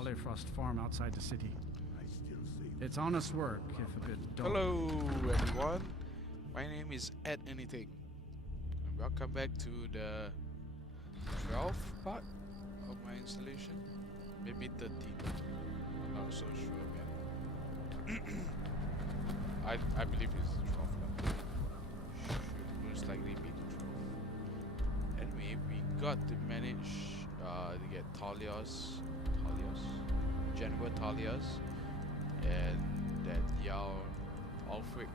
Hollyfrost farm outside the city. It's honest work, if a bit dull. Hello everyone, my name is EdAnything, and welcome back to the 12th part of my installation. Maybe 13th, I'm not so sure, man. I believe it's the 12th. Should most likely be the 12th. Anyway, we got to manage to get General Talios, and that Yao Ulfric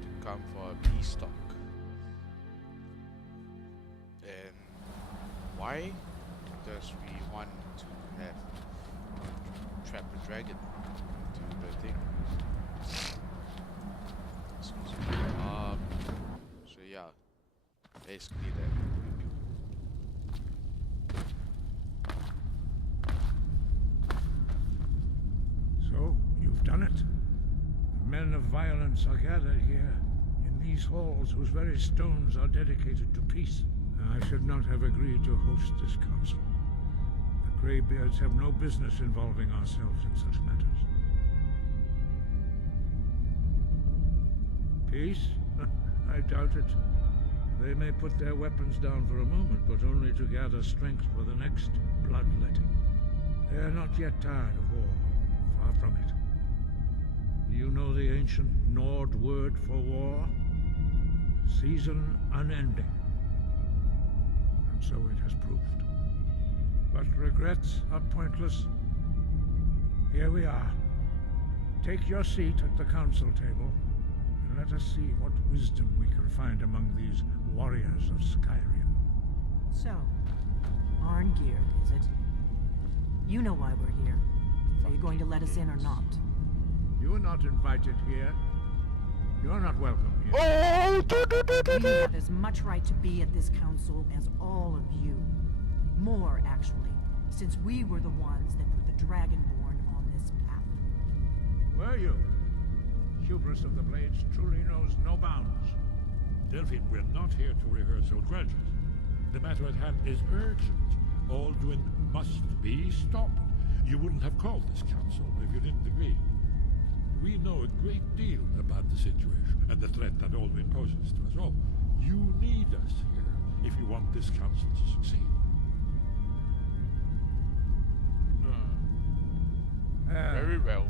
to come for a peace talk. And why? Because we want to have trap the dragon to the thing. Excuse me. So yeah, basically that. Done it. Men of violence are gathered here, in these halls whose very stones are dedicated to peace. I should not have agreed to host this council. The Greybeards have no business involving ourselves in such matters. Peace? I doubt it. They may put their weapons down for a moment, but only to gather strength for the next bloodletting. They are not yet tired of war. Far from it. You know the ancient Nord word for war? Season unending. And so it has proved. But regrets are pointless. Here we are. Take your seat at the council table, and let us see what wisdom we can find among these warriors of Skyrim. So, Arngeir, is it? You know why we're here. Are you going to let us in or not? You are not invited here. You are not welcome here. We have as much right to be at this council as all of you. More, actually, since we were the ones that put the Dragonborn on this path. Were you? Hubris of the Blades truly knows no bounds. Delphine, we're not here to rehearse old grudges. The matter at hand is urgent. Alduin must be stopped. You wouldn't have called this council if you didn't agree. We know a great deal about the situation and the threat that Alduin poses to us all. You need us here if you want this council to succeed. Very well.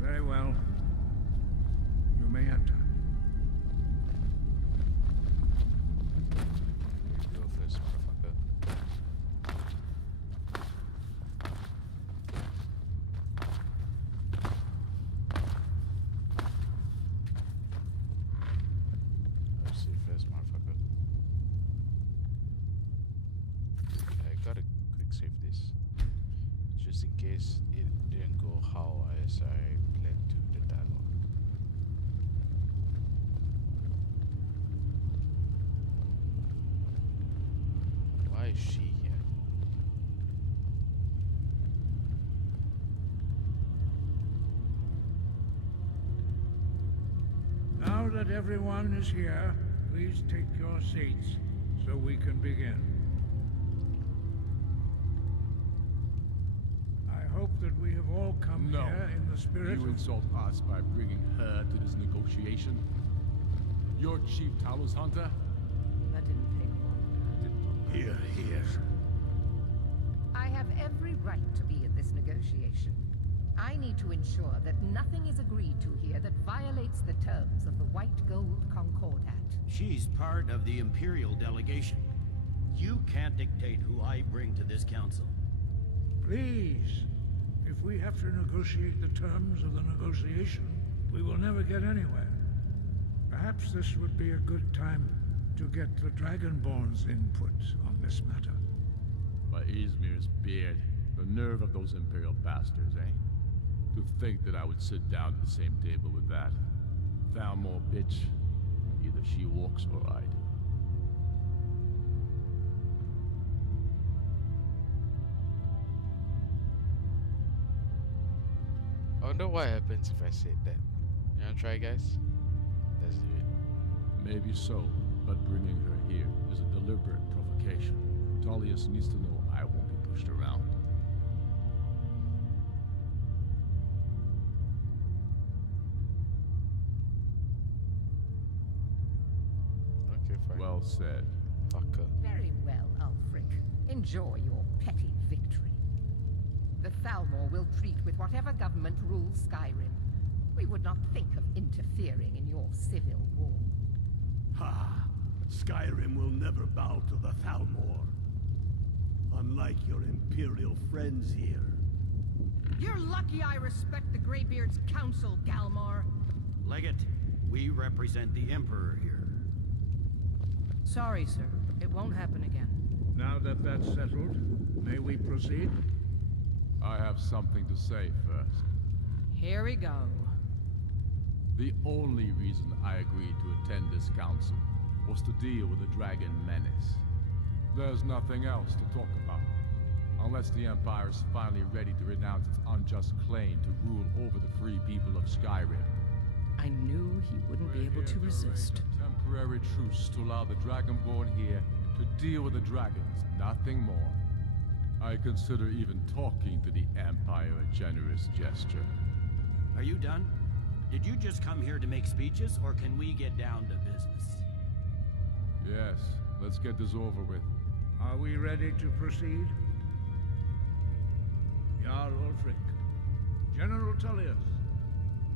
Very well. You may enter. Go first, motherfucker. I gotta quick save this, just in case it didn't go how as I planned to the dialogue. Why is she here? Now that everyone is here, please take your seats so we can begin. I hope that we have all come here in the spirit you insult us by bringing her to this negotiation. Your chief Talos hunter? That didn't take long. Here he is. I have every right to be in this negotiation. I need to ensure that nothing is agreed to here that violates the terms of the White Gold Concordat. She's part of the Imperial delegation. You can't dictate who I bring to this council. Please, if we have to negotiate the terms of the negotiation, we will never get anywhere. Perhaps this would be a good time to get the Dragonborn's input on this matter. By Izmir's beard, the nerve of those Imperial bastards, eh? To think that I would sit down at the same table with that. Thalmor bitch. Either she walks or I do. I wonder what happens if I said that. You wanna try, guys? Let's do it. Maybe so, but bringing her here is a deliberate provocation. Tullius needs to know I won't be pushed around. Well said. Fucker. Very well, Ulfric. Enjoy your petty victory. The Thalmor will treat with whatever government rules Skyrim. We would not think of interfering in your civil war. Ha! Skyrim will never bow to the Thalmor. Unlike your Imperial friends here. You're lucky I respect the Greybeard's counsel, Galmar. Legate, we represent the Emperor here. Sorry, sir. It won't happen again. Now that that's settled, may we proceed? I have something to say first. Here we go. The only reason I agreed to attend this council was to deal with the dragon menace. There's nothing else to talk about. Unless the Empire is finally ready to renounce its unjust claim to rule over the free people of Skyrim. I knew he wouldn't be able to resist. A temporary truce to allow the Dragonborn here to deal with the dragons, nothing more. I consider even talking to the Empire a generous gesture. Are you done? Did you just come here to make speeches, or can we get down to business? Yes, let's get this over with. Are we ready to proceed? Jarl Ulfric, General Tullius,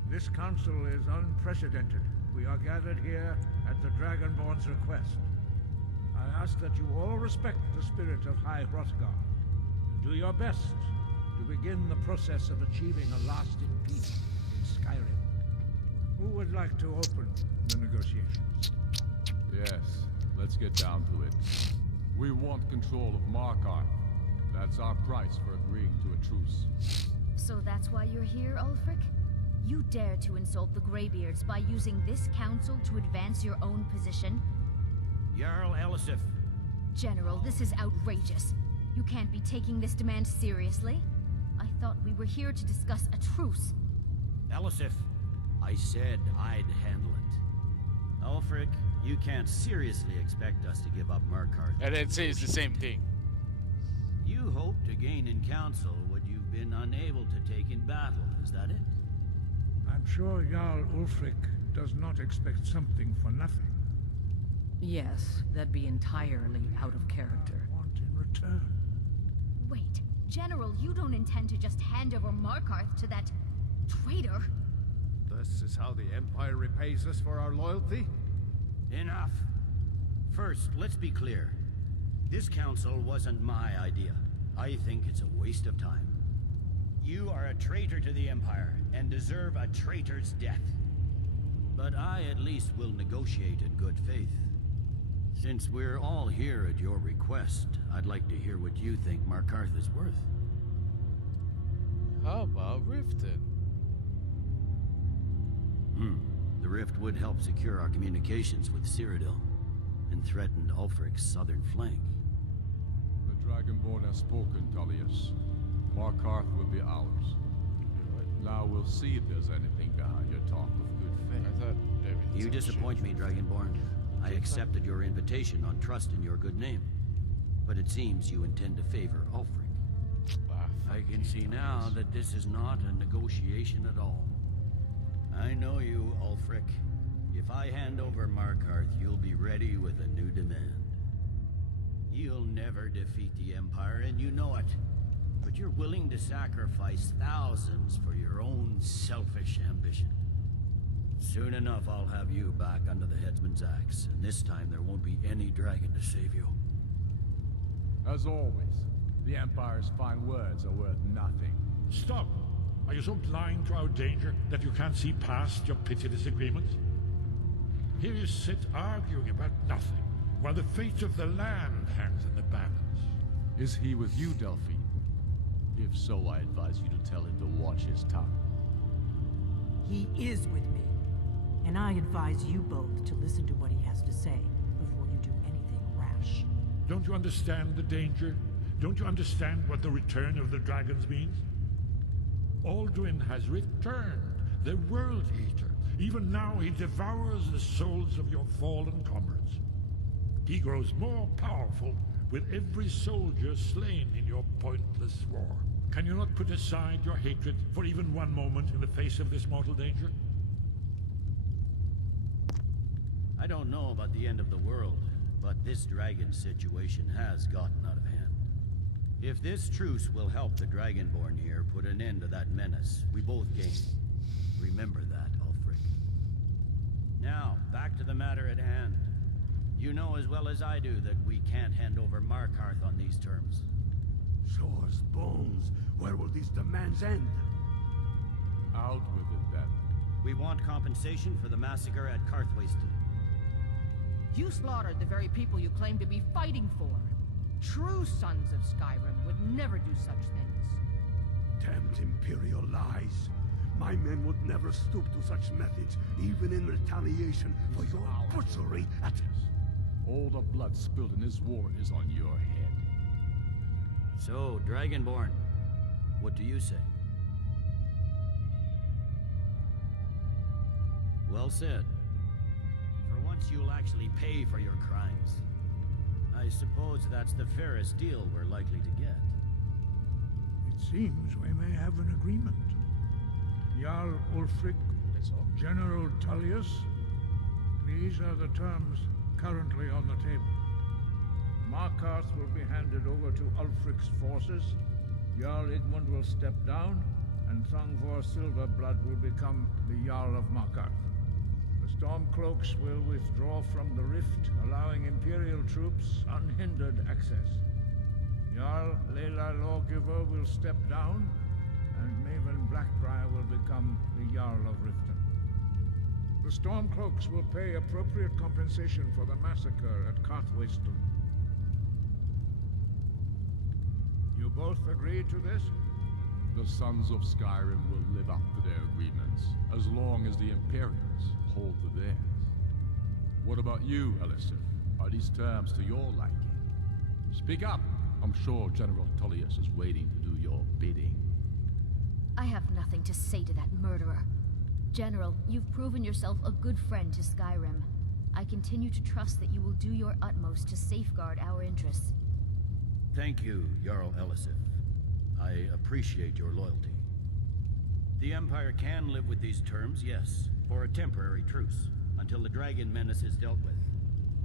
this council is unprecedented. We are gathered here at the Dragonborn's request. I ask that you all respect the spirit of High Hrothgar, and do your best to begin the process of achieving a lasting peace in Skyrim. Who would like to open the negotiations? Yes, let's get down to it. We want control of Markarth. That's our price for agreeing to a truce. So that's why you're here, Ulfric? You dare to insult the Greybeards by using this council to advance your own position? Jarl Elisif. General, this is outrageous. You can't be taking this demand seriously. I thought we were here to discuss a truce. Elisif, I said I'd handle it. Ulfric, you can't seriously expect us to give up Markarth. And it says the same thing. You hope to gain in council what you've been unable to take in battle, is that it? I'm sure Jarl Ulfric does not expect something for nothing. Yes, that'd be entirely out of character. Want in return. Wait, General, you don't intend to just hand over Markarth to that traitor? This is how the Empire repays us for our loyalty? Enough. First, let's be clear. This council wasn't my idea. I think it's a waste of time. You are a traitor to the Empire, and deserve a traitor's death. But I at least will negotiate in good faith. Since we're all here at your request, I'd like to hear what you think Markarth is worth. How about Riften? The rift would help secure our communications with Cyrodiil, and threatened Ulfric's southern flank. The Dragonborn has spoken, Tullius. Markarth will be ours. Now we'll see if there's anything behind your talk of good I faith. thought everything's You disappoint me, Dragonborn. I accepted your invitation on trust in your good name. But it seems you intend to favor Ulfric. I can see now that this is not a negotiation at all. I know you, Ulfric. If I hand over Markarth, you'll be ready with a new demand. You'll never defeat the Empire, and you know it. But you're willing to sacrifice thousands for your own selfish ambition. Soon enough, I'll have you back under the headsman's axe, and this time there won't be any dragon to save you. As always, the Empire's fine words are worth nothing. Stop! Are you so blind to our danger that you can't see past your pitiless agreements? Here you sit arguing about nothing, while the fate of the land hangs in the balance. Is he with you, Delphine? If so, I advise you to tell him to watch his tongue. He is with me. And I advise you both to listen to what he has to say before you do anything rash. Don't you understand the danger? Don't you understand what the return of the dragons means? Alduin has returned, the World Eater. Even now he devours the souls of your fallen comrades. He grows more powerful with every soldier slain in your pointless war. Can you not put aside your hatred for even one moment in the face of this mortal danger? I don't know about the end of the world, but this dragon situation has gotten out of hand. If this truce will help the Dragonborn here put an end to that menace, we both gain. Remember that, Ulfric. Now, back to the matter at hand. You know as well as I do that we can't hand over Markarth on these terms. Shores, bones, where will these demands end? Out with it, then. We want compensation for the massacre at Karthwasten. You slaughtered the very people you claim to be fighting for. True sons of Skyrim would never do such things. Damned Imperial lies. My men would never stoop to such methods, even in retaliation for your butchery at... All the blood spilled in this war is on your head. So, Dragonborn, what do you say? Well said. For once you'll actually pay for your crimes. I suppose that's the fairest deal we're likely to get. It seems we may have an agreement. Jarl Ulfric, General Tullius, these are the terms currently on the table. Markarth will be handed over to Ulfric's forces, Jarl Igmund will step down, and Thongvor Silverblood will become the Jarl of Markarth. The Stormcloaks will withdraw from the rift, allowing Imperial troops unhindered access. Jarl Leila Lawgiver will step down, and Maven Blackbriar will become the Jarl of Riften. The Stormcloaks will pay appropriate compensation for the massacre at Karthwasten. You both agree to this? The Sons of Skyrim will live up to their agreements, as long as the Imperials hold to theirs. What about you, Elisif? Are these terms to your liking? Speak up! I'm sure General Tullius is waiting to do your bidding. I have nothing to say to that murderer. General, you've proven yourself a good friend to Skyrim. I continue to trust that you will do your utmost to safeguard our interests. Thank you, Jarl Elisif. I appreciate your loyalty. The Empire can live with these terms, yes, for a temporary truce, until the dragon menace is dealt with.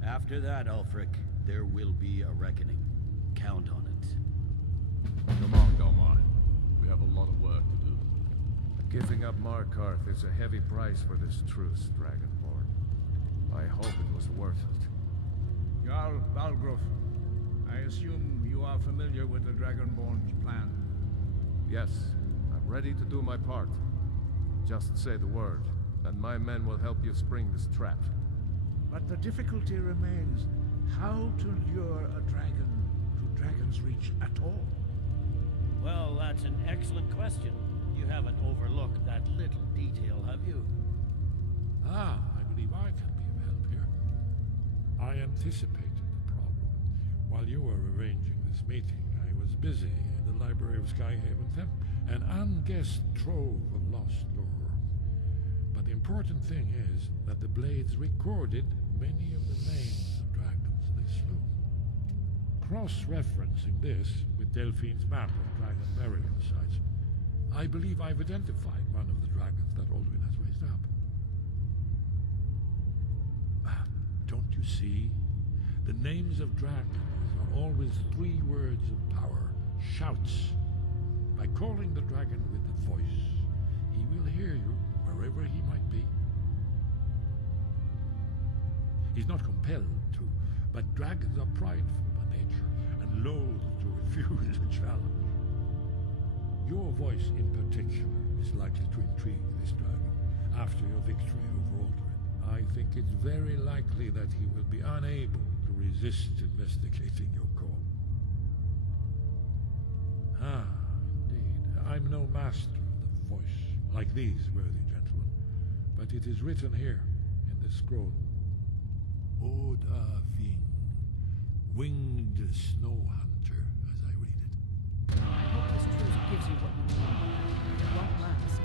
After that, Ulfric, there will be a reckoning. Count on it. Come on, Galmar. We have a lot of work to do. Giving up Markarth is a heavy price for this truce, Dragonborn. I hope it was worth it. Jarl Balgruuf, I assume you are familiar with the Dragonborn's plan. Yes, I'm ready to do my part. Just say the word, and my men will help you spring this trap. But the difficulty remains how to lure a dragon to Dragon's Reach at all. Well, that's an excellent question. You haven't overlooked that little detail, have you? Ah, I believe I can be of help here. I anticipated the problem. While you were arranging this meeting, I was busy in the library of Skyhaven, an unguessed trove of lost lore. But the important thing is that the Blades recorded many of the names of dragons they slew. Cross-referencing this with Delphine's map of dragon burial sites, I believe I've identified one of the dragons that Alduin has raised up. Don't you see? The names of dragons are always 3 words of power, shouts. By calling the dragon with a voice, he will hear you wherever he might be. He's not compelled to, but dragons are prideful by nature and loath to refuse a challenge. Your voice in particular is likely to intrigue this dragon after your victory over Alduin. I think it's very likely that he will be unable to resist investigating your call. Ah, indeed. I'm no master of the voice, like these worthy gentlemen, but it is written here in this scroll. EdAnything, winged snow hunter, as I read it. I hope this truce gives you what you need. It won't last.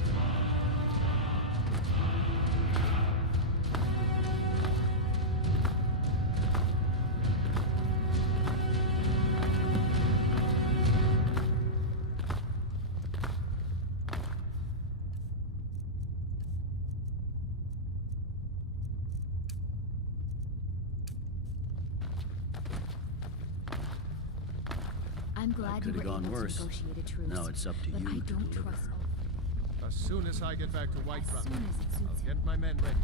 I'm glad you could were have able gone worse. to negotiate a truce. Now it's up to but you I to don't deliver. trust As soon as I get back to as Whiterun, soon as it suits I'll him. get my men ready.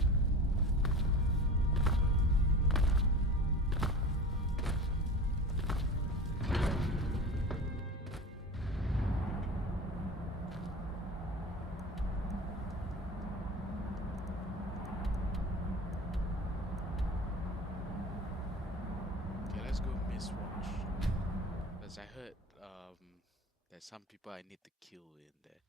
Okay, let's go Mistwatch. Because I heard there's some people I need to kill in there.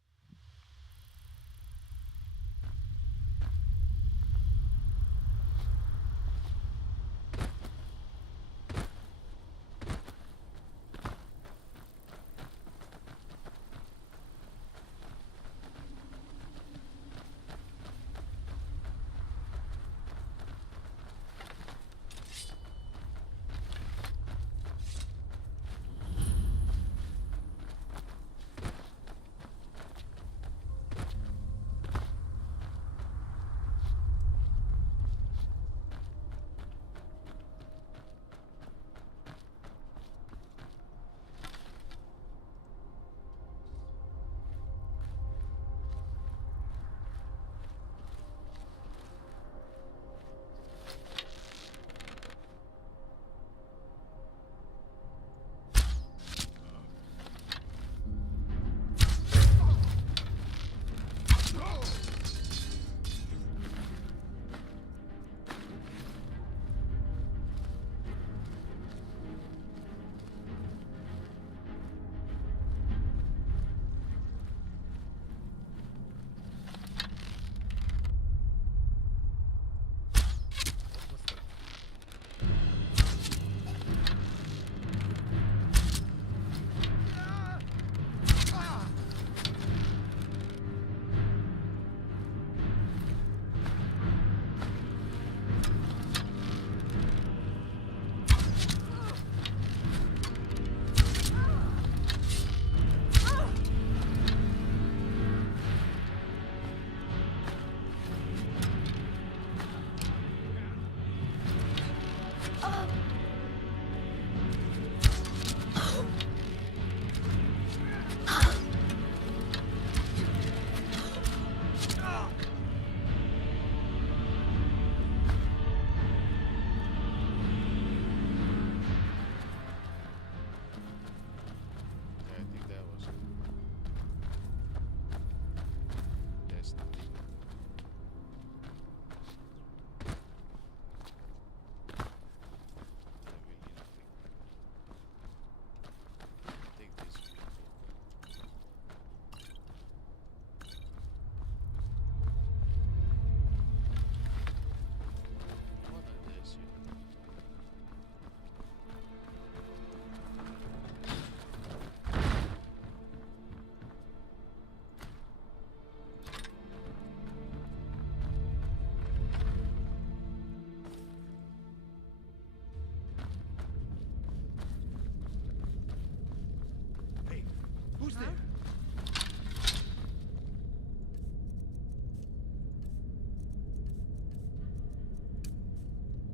Who's there?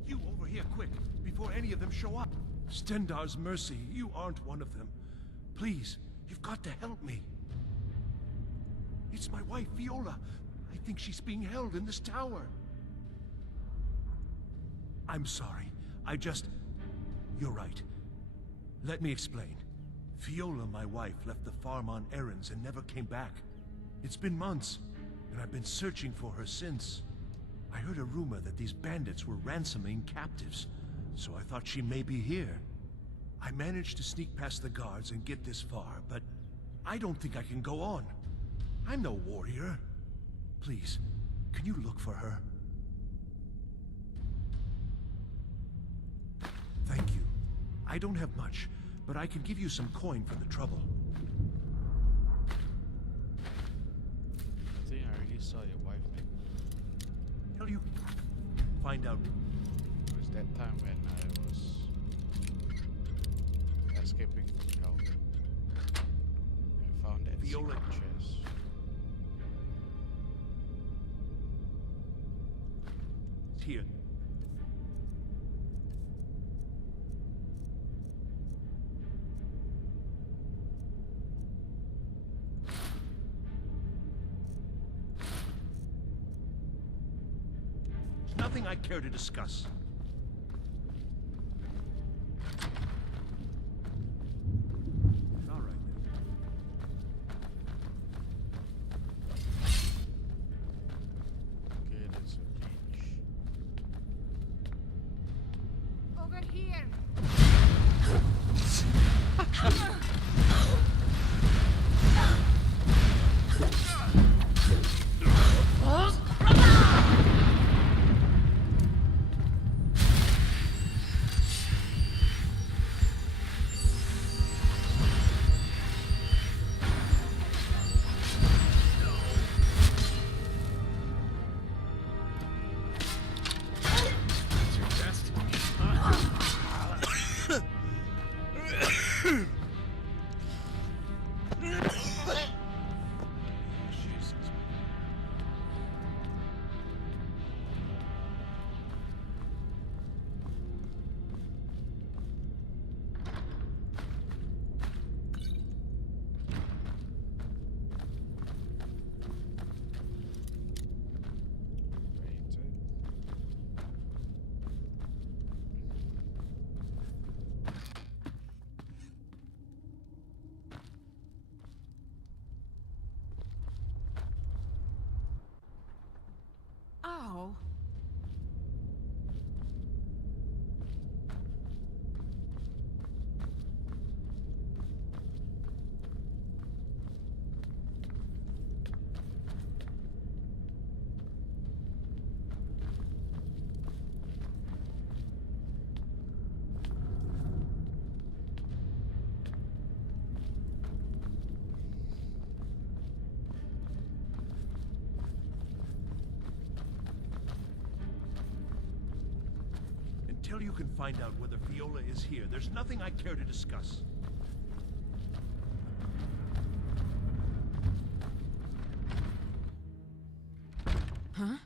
You over here, quick, before any of them show up. Stendar's mercy, you aren't one of them. Please, you've got to help me. It's my wife, Viola. I think she's being held in this tower. I'm sorry. You're right. Let me explain. Viola, my wife, left the farm on errands and never came back. It's been months, and I've been searching for her since. I heard a rumor that these bandits were ransoming captives, so I thought she may be here. I managed to sneak past the guards and get this far, but I don't think I can go on. I'm no warrior. Please, can you look for her? Thank you. I don't have much, but I can give you some coin for the trouble. I think I already saw your wife, man. Tell you. Find out. It was that time when I was escaping from hell. I found that Viola. secret chest. It's here. There's nothing I care to discuss. All right then. Okay, there's a beach. Over here! Oh. Until you can find out whether Viola is here, there's nothing I care to discuss. Huh? I'm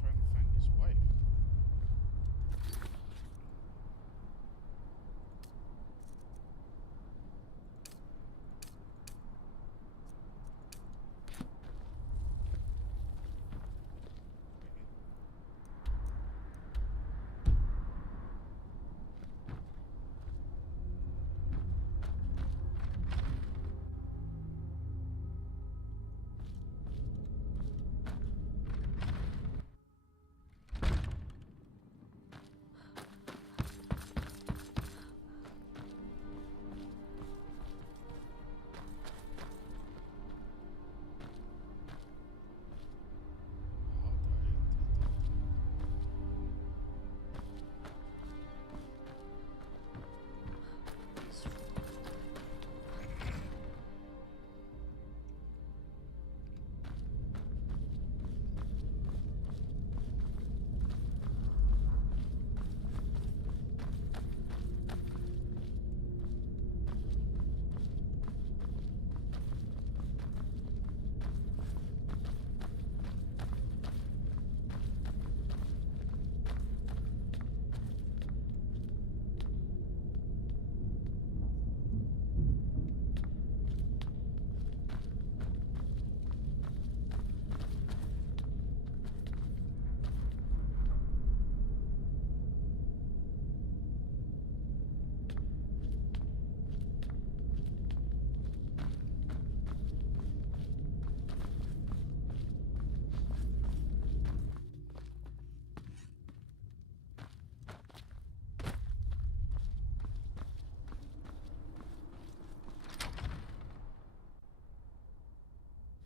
trying to find his wife.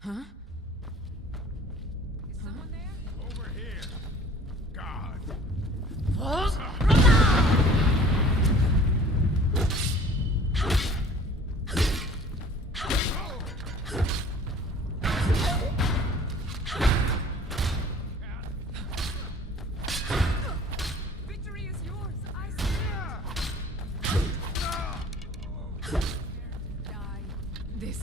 Huh? Is someone there? Over here. God. Victory is yours, I swear! Die. This.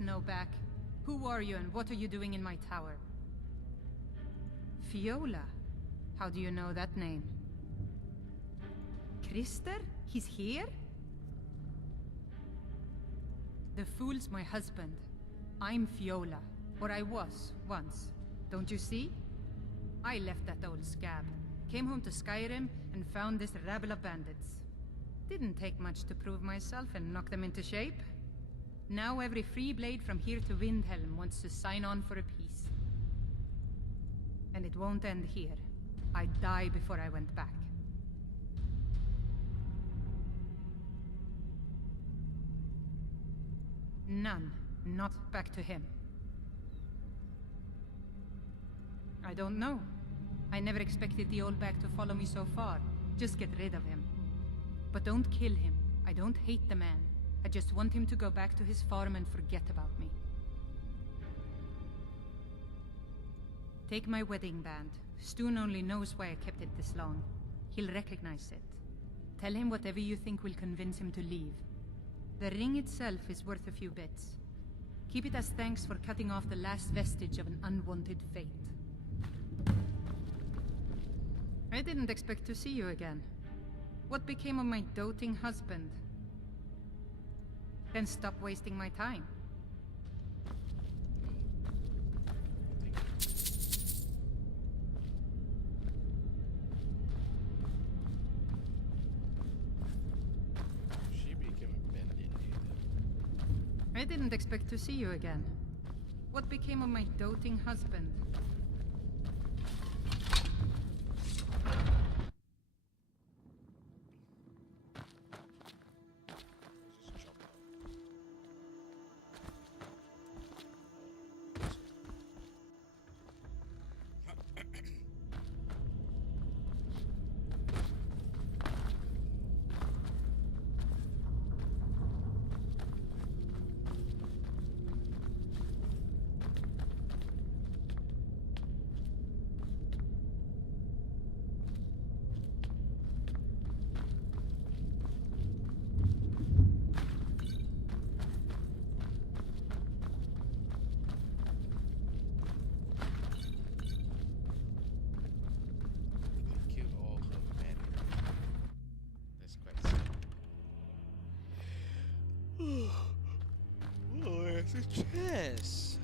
Snowback. Who are you and what are you doing in my tower? Fiola? How do you know that name? Krister? He's here? The fool's my husband. I'm Fiola. Or I was, once. Don't you see? I left that old scab, came home to Skyrim, and found this rabble of bandits. Didn't take much to prove myself and knock them into shape. Now every free blade from here to Windhelm wants to sign on for a peace. And it won't end here. I'd die before I went back. None. Not back to him. I don't know. I never expected the old bag to follow me so far. Just get rid of him. But don't kill him. I don't hate the man. I just want him to go back to his farm and forget about me. Take my wedding band. Stoon only knows why I kept it this long. He'll recognize it. Tell him whatever you think will convince him to leave. The ring itself is worth a few bits. Keep it as thanks for cutting off the last vestige of an unwanted fate. I didn't expect to see you again. What became of my doting husband? Then stop wasting my time. She became a bandit. I didn't expect to see you again. What became of my doting husband? The chest.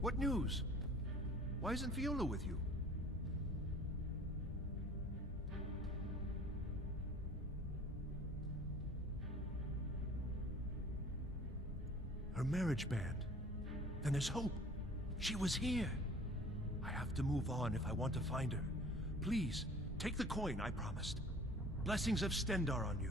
What news? Why isn't Fiola with you? Her marriage band. Then there's hope. She was here. I have to move on if I want to find her. Please, take the coin I promised. Blessings of Stendar on you.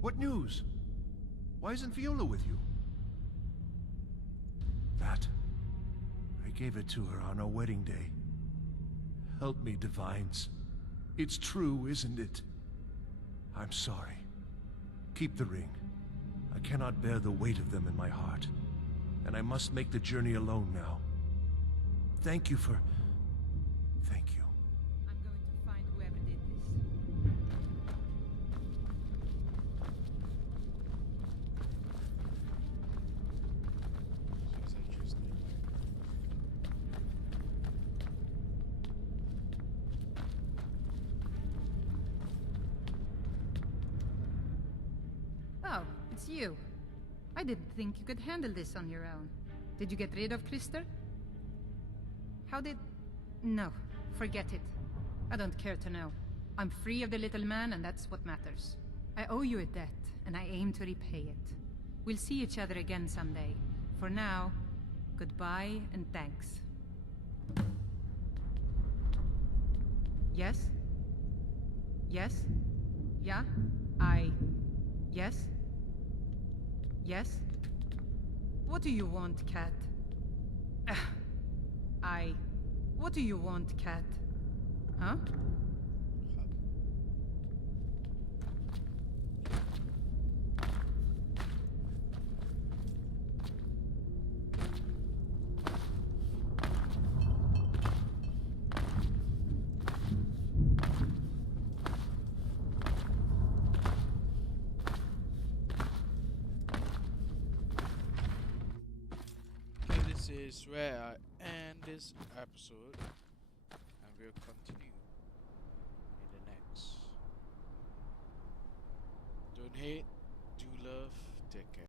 What news? Why isn't Fiola with you? That. I gave it to her on our wedding day. Help me, Divines. It's true, isn't it? I'm sorry. Keep the ring. I cannot bear the weight of them in my heart. And I must make the journey alone now. Thank you for... Thank you. I'm going to find whoever did this. it's you. I didn't think you could handle this on your own. Did you get rid of Krister? How did... No, forget it. I don't care to know. I'm free of the little man, and that's what matters. I owe you a debt, and I aim to repay it. We'll see each other again someday. For now, goodbye and thanks. Yes? Yes? Yeah? Yes? Yes? What do you want, cat? What do you want, cat? Huh? This is where I end this episode, and we'll continue in the next. Don't hate, do love, take care.